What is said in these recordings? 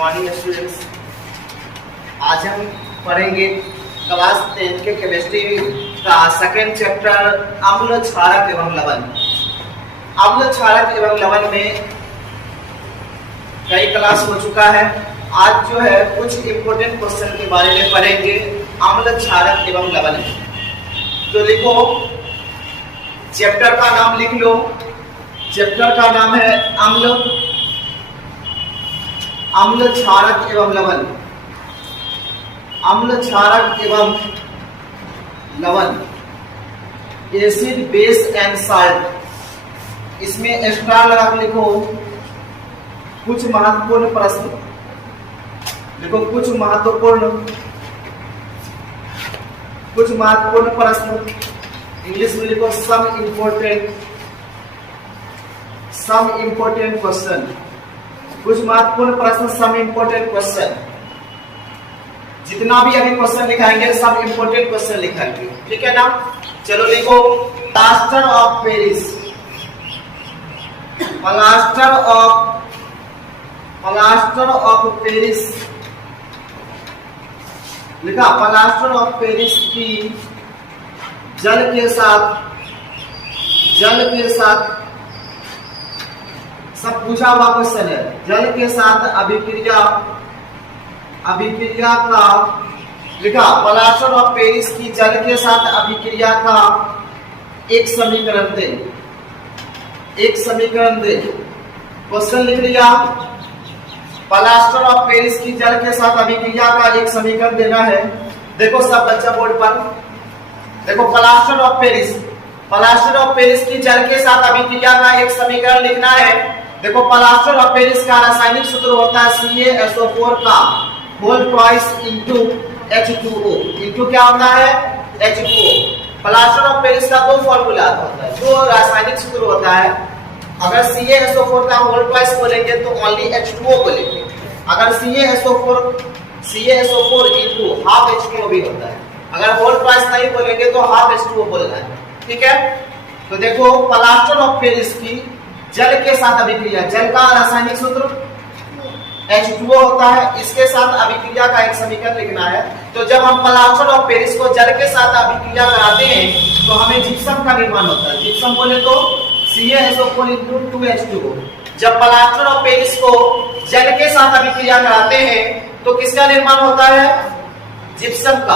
Morning students. आज हम पढ़ेंगे क्लास 10 के केमिस्ट्री का सेकंड चैप्टर अम्ल क्षारक एवं लवण। अम्ल क्षारक एवं लवण में कई क्लास हो चुका है। आज जो है कुछ इंपोर्टेंट क्वेश्चन के बारे में पढ़ेंगे अम्ल क्षारक एवं लवण। तो लिखो, चैप्टर का नाम लिख लो। चैप्टर का नाम है अम्ल क्षारक एवं लवण। अम्ल क्षारक एवं लवण, एसिड बेस एंड साल्ट। इसमें एक्स्ट्रा लगा के लिखो कुछ महत्वपूर्ण प्रश्न। लिखो कुछ महत्वपूर्ण प्रश्न। इंग्लिश में लिखो सम इम्पोर्टेंट क्वेश्चन। कुछ महत्वपूर्ण प्रश्न, सम इम्पोर्टेंट क्वेश्चन। जितना भी अभी क्वेश्चन लिखाएंगे सब इम्पोर्टेंट क्वेश्चन लिखाएंगे, ठीक है ना। चलो लिखो, plaster of Paris. Plaster of Paris लिखा। प्लास्टर ऑफ पेरिस की जल के साथ सब पूछा हुआ क्वेश्चन है। जल के साथ अभिक्रिया का लिखा। प्लास्टर ऑफ पेरिस की जल के साथ अभिक्रिया का एक समीकरण दे। क्वेश्चन लिख लिया। प्लास्टर ऑफ पेरिस की जल के साथ अभिक्रिया का एक समीकरण देना है। देखो सब बच्चा बोर्ड पर देखो, प्लास्टर ऑफ पेरिस की जल के साथ अभिक्रिया का एक समीकरण लिखना है। देखो, प्लास्टर ऑफ पेरिस का रासायनिक सूत्र होता है CaSO4 का whole twice into H2O। Into क्या होता है? H2O। प्लास्टर ऑफ पेरिस का दो फॉर्मूला होता है, दो रासायनिक सूत्र होता है। अगर CaSO4 का होल ट्वाइस बोलेंगे तो ओनली H2O बोलेंगे। अगर CaSO4 इनटू हाफ H2O भी होता है। अगर होल ट्वाइस नहीं बोलेंगे तो हाफ H2O बोलना है, ठीक है। तो देखो, प्लास्टर ऑफ पेरिस की जल के साथ अभिक्रिया, जल का रासायनिक सूत्र H2O होता है। इसके साथ अभिक्रिया का एक समीकरण लिखना है। तो जब हम प्लास्टर ऑफ पेरिस को जल के साथ अभिक्रिया कराते हैं तो हमें जिप्सम का निर्माण होता है। जिप्सम बोले तो CaSO4 × 2H2O। जब प्लास्टर ऑफ पेरिस को जल के साथ अभिक्रिया कराते हैं तो किसका निर्माण होता है? जिप्सम का।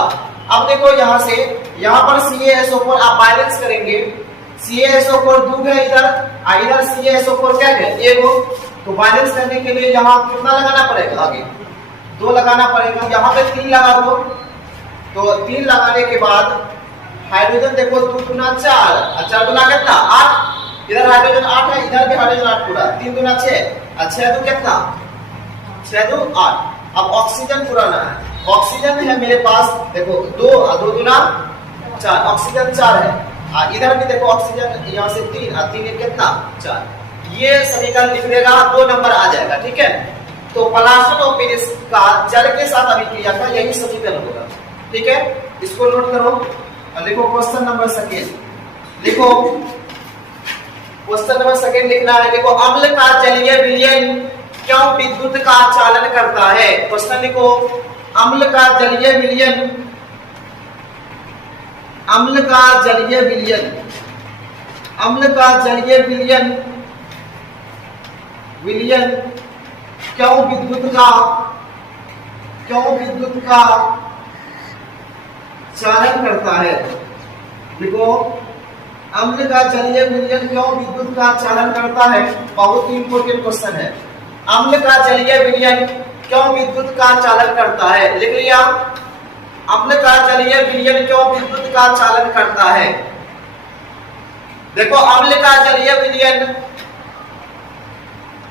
अब देखो, यहाँ पर CaSO4 आप बैलेंस करेंगे। CaSO4 2 है इधर CaSO4 क्या है? 1 हो। तो बैलेंस करने के लिए यहाँ कितना लगाना पड़ेगा? आगे 2 लगाना पड़ेगा। यहाँ पे 3 लगा दो। तो 3 लगाने के बाद हाइड्रोजन देखो 2 गुना 4 और 4 गुना कितना? 8। इधर हाइड्रोजन 8 है, इधर भी हाइड्रोजन 8 पूरा। 3 गुना 6 और 6 दो कितना? 6 दो 8। अब ऑक्सीजन पुराना है। ऑक्सीजन है मेरे पास, देखो 2 और 2 गुना 4। ऑक्सीजन 4 है। इधर भी देखो ऑक्सीजन यहाँ से 3 और 3 कितना? 4। ये समीकरण लिख देगा, 2 नंबर आ जाएगा, ठीक है। तो प्लास्टर ऑफ पेरिस का जल के साथ अभिक्रिया का यही समीकरण होगा, ठीक है। इसको नोट करो और लिखो क्वेश्चन नंबर सेकेंड। लिखो क्वेश्चन नंबर सेकेंड लिखना है। देखो, अम्ल का जलीय विलयन क्यों विद्युत का चालन करता है? क्वेश्चन लिखो, अम्ल का जलीय विलयन क्यों विद्युत का चालन करता है? देखो, अम्ल का जलीय विलयन क्यों विद्युत का चालन करता है? बहुत ही इंपॉर्टेंट क्वेश्चन है। अम्ल का जलीय विलयन क्यों विद्युत का चालन करता है? लिख लिया। अम्ल का जलीय विलयन क्यों विद्युत का चालन करता है? देखो, अम्ल का जलीय विलयन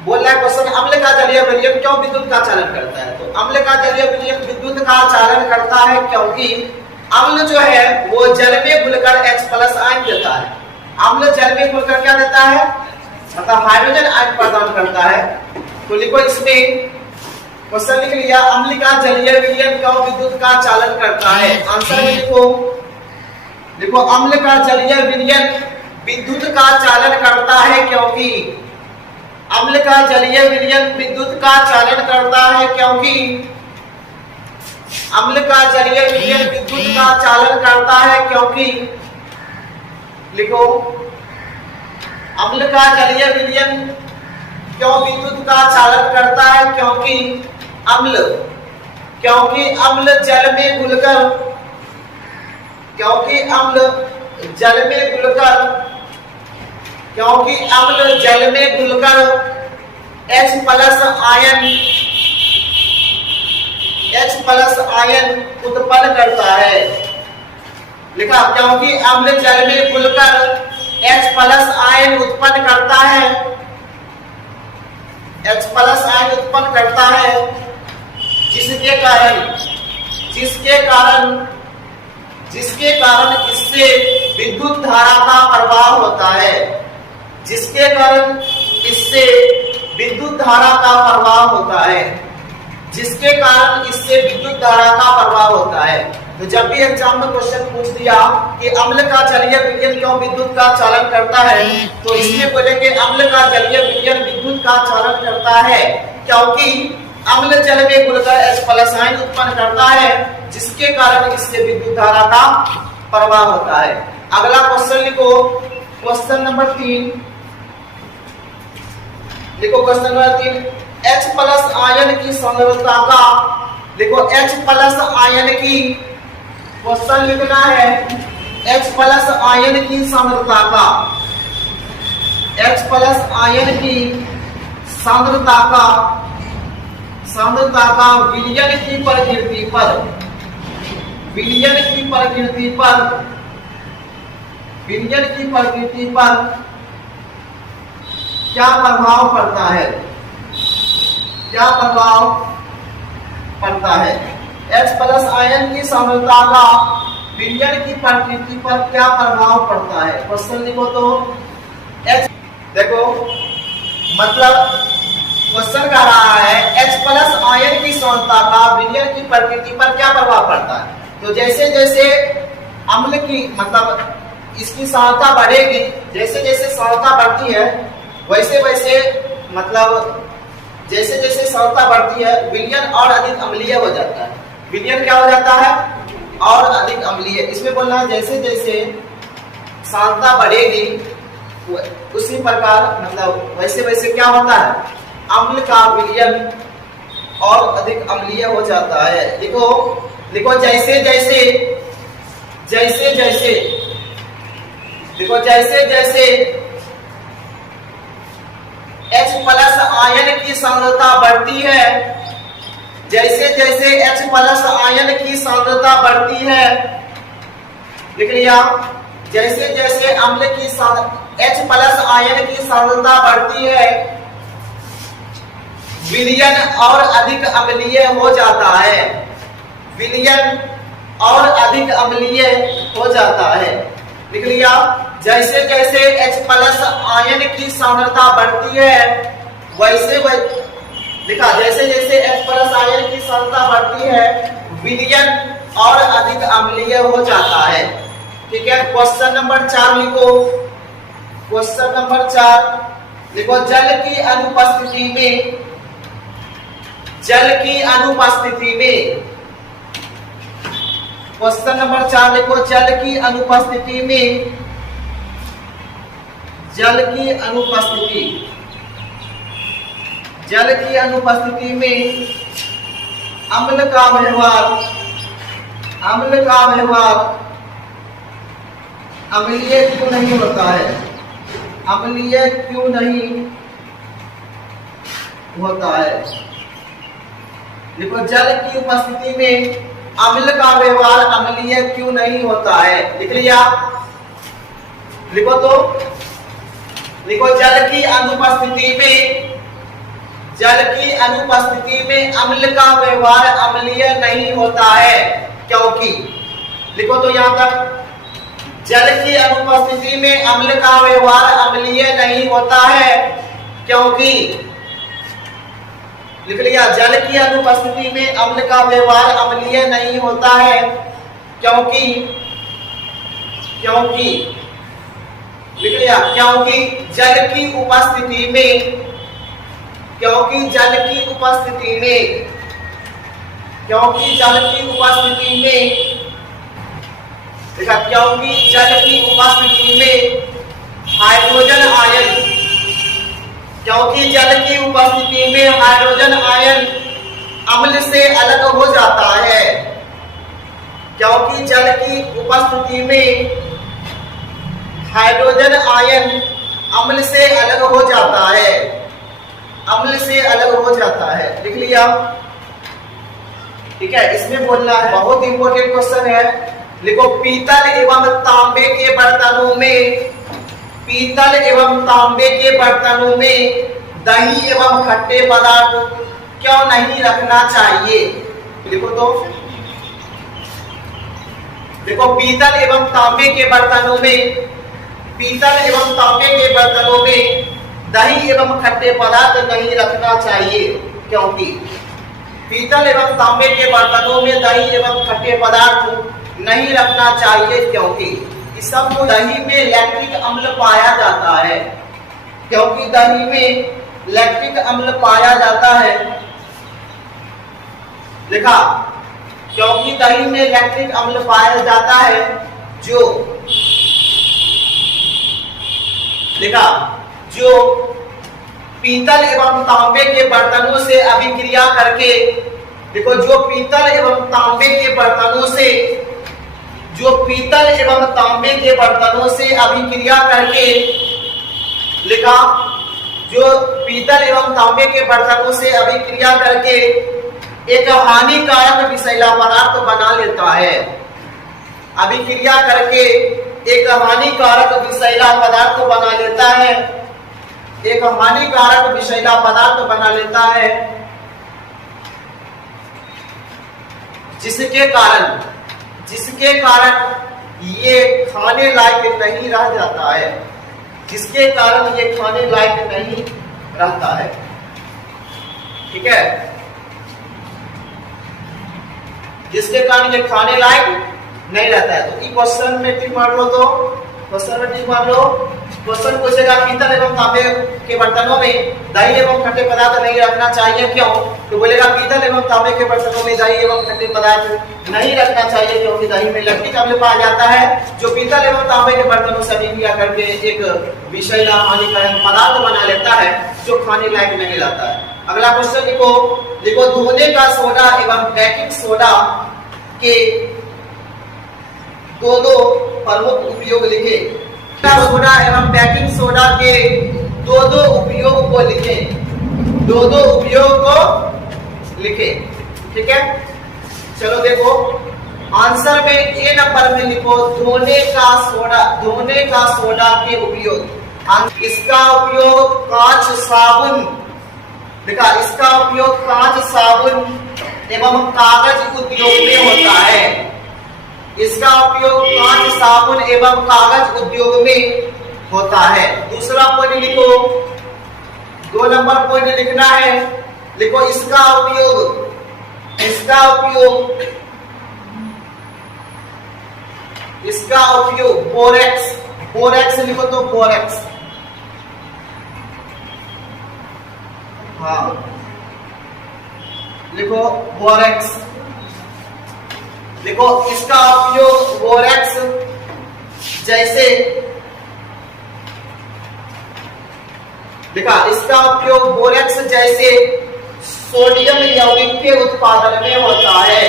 बोल रहा है क्वेश्चन, अम्ल का जलीय विलयन क्यों विद्युत का चालन करता है? तो अम्ल का जलीय विलयन विद्युत का चालन करता है क्योंकि अम्ल जो है वो जल में घुलकर H+ आयन देता है। अम्ल जल में घुलकर क्या देता है? मतलब हाइड्रोजन आयन प्रदान करता है। तो लिखो, इसमें क्वेश्चन लिख लिया, अम्ल का जलीय विलयन क्यों विद्युत का चालन करता है? आंसर में लिखो, अम्ल का जलीय विलयन विद्युत का चालन करता है क्योंकि अम्ल का जलीय विलयन विद्युत का चालन करता है क्योंकि अम्ल का जलीय विलयन विद्युत का चालन करता है क्योंकि, लिखो, अम्ल का जलीय विलयन क्यों विद्युत का चालन करता है क्योंकि अम्ल जल में घुलकर, क्योंकि अम्ल जल में घुलकर H+ आयन उत्पन्न करता है। लिखा, क्योंकि अम्ल जल में घुलकर H+ आयन उत्पन्न करता है, H+ आयन उत्पन्न करता है, जिसके कारण इससे विद्युत धारा का प्रवाह होता है, जिसके कारण इससे विद्युत धारा का प्रवाह होता है, जिसके कारण इससे विद्युत धारा का प्रवाह होता है। तो जब भी एग्जाम में क्वेश्चन पूछ दिया कि अम्ल का जलीय विलयन क्यों विद्युत का चालन करता है, तो इसमें बोलेंगे अम्ल का जलीय विलयन विद्युत का चालन करता है क्योंकि अम्ल जल में घुलकर H+ आयन उत्पन्न करता है, जिसके कारण इससे विद्युत धारा का प्रवाह होता है। अगला क्वेश्चन लिखो, क्वेश्चन नंबर 3। लिखो क्वेश्चन नंबर 3, H+ आयन की सांद्रता का, लिखो H+ आयन की, क्वेश्चन लिखना है H+ आयन की सांद्रता का, H+ आयन की सांद्रता का विलयन की प्रकृति पर क्या प्रभाव पड़ता है, H+ आयन की सांद्रता का विलयन की प्रकृति पर क्या प्रभाव पड़ता है। क्वेश्चन लिखो तो देखो, मतलब क्वेश्चन कह रहा है H+ आयन की सांद्रता का विलयन की प्रकृति पर क्या प्रभाव पड़ता है। तो जैसे जैसे अम्ल की, मतलब इसकी सांद्रता बढ़ेगी, जैसे जैसे सांद्रता बढ़ती है वैसे वैसे, मतलब जैसे जैसे सांद्रता बढ़ती है विलयन और अधिक अम्लीय हो जाता है। विलयन क्या हो जाता है? और अधिक अम्लीय। इसमें बोलना है जैसे जैसे सांद्रता बढ़ेगी उसी प्रकार, मतलब वैसे वैसे क्या होता है, अम्ल का विलयन और अधिक अम्लीय हो जाता है। लिखो जैसे जैसे H+ आयन की सांद्रता बढ़ती है, जैसे जैसे H+ आयन की सांद्रता बढ़ती है, लिख लिया, जैसे जैसे अम्ल की H+ आयन की सांद्रता बढ़ती है विलयन और अधिक अम्लीय हो जाता है, विलयन और अधिक अम्लीय हो जाता है। लिख लिया, जैसे जैसे H+ आयन की सांद्रता बढ़ती है वैसे लिखा, जैसे जैसे H+ आयन की सांद्रता बढ़ती है विलयन और अधिक अम्लीय हो जाता है। ठीक है, क्वेश्चन नंबर 4 लिखो, क्वेश्चन नंबर 4 लिखो, जल की अनुपस्थिति में क्वेश्चन नंबर 4 लिखो, जल की अनुपस्थिति में अम्ल का व्यवहार अम्लीय क्यों नहीं होता है, अम्लीय क्यों नहीं होता है। देखो, जल की उपस्थिति में अम्ल का व्यवहार अम्लीय क्यों नहीं होता है। लिख लिया, लिखो तो, लिखो, जल की अनुपस्थिति में अम्ल का व्यवहार अम्लीय नहीं होता है क्योंकि, लिखो तो यहां तक, जल की अनुपस्थिति में अम्ल का व्यवहार अम्लीय नहीं होता है क्योंकि, लिख लिया, जल की अनुपस्थिति में अम्ल का व्यवहार अम्लीय नहीं होता है क्योंकि लिख लिया, क्योंकि जल की उपस्थिति में क्योंकि जल की उपस्थिति में, क्योंकि जल की उपस्थिति में, देखा, क्योंकि जल की उपस्थिति में हाइड्रोजन आयन, क्योंकि जल की उपस्थिति में हाइड्रोजन आयन अम्ल से अलग हो जाता है, क्योंकि जल की उपस्थिति में हाइड्रोजन आयन अम्ल से अलग हो जाता है, अम्ल से अलग हो जाता है। लिख लिया, ठीक है। इसमें बोलना है, बहुत इंपॉर्टेंट क्वेश्चन है। लिखो, पीतल एवं तांबे के बर्तनों में, पीतल एवं तांबे के बर्तनों में दही एवं खट्टे पदार्थ क्यों नहीं रखना चाहिए? लिखो तो, देखो, पीतल एवं तांबे के बर्तनों में, पीतल एवं तांबे के बर्तनों में दही एवं खट्टे पदार्थ नहीं रखना चाहिए, क्योंकि पीतल एवं तांबे के बर्तनों में दही एवं खट्टे पदार्थ नहीं रखना चाहिए, क्योंकि इस सब दही में लैक्टिक अम्ल पाया जाता है, क्योंकि दही में लैक्टिक अम्ल पाया जाता है। लिखा, क्योंकि दही में लैक्टिक अम्ल पाया जाता है, जो, लिखा, जो पीतल एवं तांबे के बर्तनों से अभिक्रिया करके, देखो, जो पीतल एवं तांबे के बर्तनों से, जो पीतल एवं तांबे के बर्तनों से अभिक्रिया करके, लिखा, जो पीतल एवं तांबे के बर्तनों से अभिक्रिया करके एक हानिकारक विषैला पदार्थ बना लेता है, अभिक्रिया करके एक हानिकारक विषैला पदार्थ बना लेता है, एक हानिकारक विषैला पदार्थ बना लेता है, जिसके कारण ये खाने लायक नहीं रह जाता है, जिसके कारण ये खाने लायक नहीं रहता है। ठीक है, जिसके कारण ये खाने लायक नहीं रहता है। तो क्वेश्चन में टिक मार लो, तो क्वेश्चन में टिक मार लो। क्वेश्चन पूछेगा, पीतल एवं तांबे के बर्तनों में दही एवं खट्टे पदार्थ नहीं रखना चाहिए, क्यों? तो बोलेगा, पीतल एवं तांबे के बर्तनों में दही एवं खट्टे पदार्थ नहीं रखना चाहिए, क्योंकि दही में लैक्टिक अम्ल पाया जाता है, जो पीतल एवं तांबे के बर्तनों से अभिक्रिया करके एक विषैला हानिकारक पदार्थ बना लेता है, जो खाने लायक नहीं रहता है। अगला क्वेश्चन लिखो, लिखो, धोने का सोडा एवं बेकिंग सोडा के दो प्रमुख उपयोग लिखे। सोडा एवं बेकिंग सोडा के दो उपयोग को लिखे, दो उपयोग को लिखे। ठीक है, चलो देखो, आंसर में ए नंबर में लिखो, धोने का सोडा के उपयोग। इसका उपयोग कांच साबुन, देखा, इसका उपयोग कांच साबुन एवं कागज उद्योग में होता है, इसका उपयोग कांच साबुन एवं कागज उद्योग में होता है। दूसरा पॉइंट लिखो, 2 नंबर पॉइंट लिखना है। लिखो, इसका उपयोग बोरेक्स लिखो, तो बोरेक्स, हाँ लिखो, बोरेक्स लिखो, इसका उपयोग बोरेक्स जैसे, देखा, इसका उपयोग बोरेक्स जैसे सोडियम यौगिक के उत्पादन में होता है,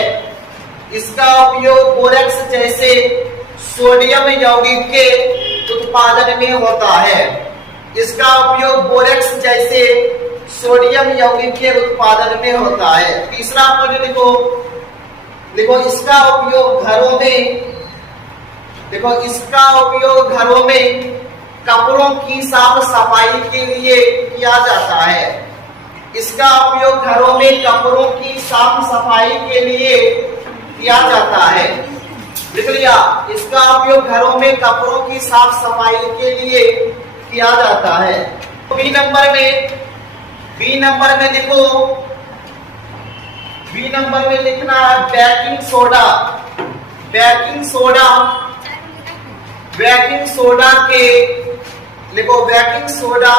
इसका उपयोग बोरेक्स जैसे सोडियम यौगिक के उत्पादन में होता है, इसका उपयोग बोरेक्स जैसे सोडियम यौगिक के उत्पादन में होता है। तीसरा पॉइंट लिखो, देखो, इसका उपयोग घरों में, देखो, इसका उपयोग घरों में कपड़ों की साफ सफाई के लिए किया जाता है, इसका उपयोग घरों में कपड़ों की साफ सफाई के लिए किया जाता है। लिख लिया, इसका उपयोग घरों में कपड़ों की साफ सफाई के लिए किया जाता है। बी नंबर में लिखो, बी नंबर में लिखना है बेकिंग सोडा। बेकिंग सोडा के लिखो, बेकिंग सोडा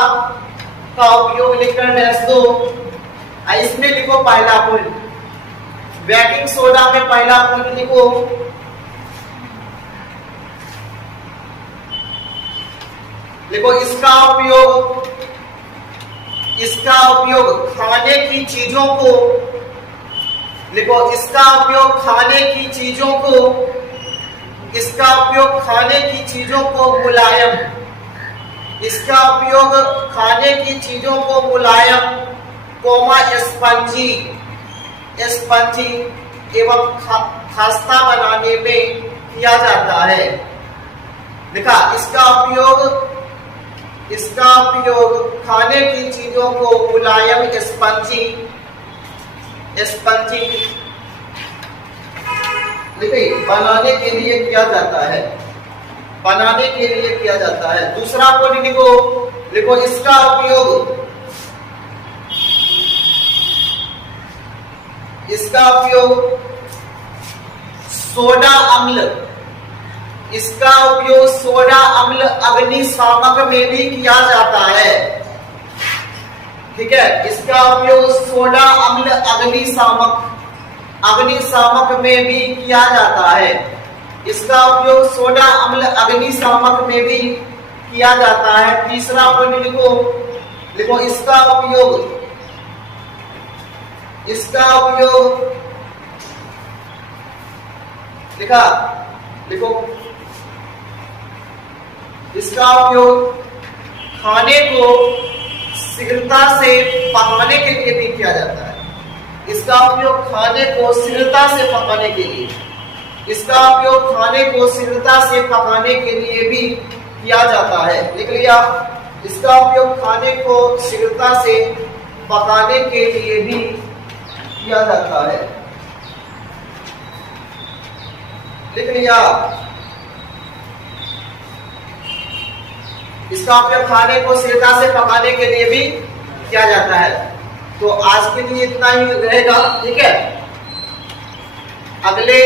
का उपयोग लिखकर डैश दो। इसमें लिखो पहला पॉइंट, बेकिंग सोडा में पहला पॉइंट लिखो, इसका उपयोग खाने की चीजों को, लिखो इसका उपयोग खाने की चीजों को, इसका उपयोग खाने की चीजों को मुलायम, इसका उपयोग खाने की चीजों को मुलायम, कोमा स्पंजी, स्पंजी एवं खस्ता बनाने में किया जाता है। देखा, इसका उपयोग खाने की चीजों को मुलायम स्पंजी देखिए बनाने के लिए किया जाता है, बनाने के लिए किया जाता है। दूसरा पॉइंट लिखो इसका उपयोग सोडा अम्ल, इसका उपयोग सोडा अम्ल अग्निशामक में भी किया जाता है। ठीक है, इसका उपयोग सोडा अम्ल अग्निशामक में भी किया जाता है। इसका उपयोग सोडा अम्ल अग्निशामक में भी किया जाता है। तीसरा पॉइंट लिखो इसका उपयोग लिखा, लिखो इसका उपयोग खाने को शीघ्रता से पकाने के लिए भी किया जाता है। इसका उपयोग खाने को शीघ्रता से पकाने के लिए, इसका उपयोग खाने को शीघ्रता से पकाने के लिए भी किया जाता है। लिख लिया, इसका उपयोग खाने को शीघ्रता से पकाने के लिए भी किया जाता है। लिख लिया, इसका उपयोग खाने को शीघ्रता से पकाने के लिए भी किया जाता है। तो आज के लिए इतना ही रहेगा। ठीक है, अगले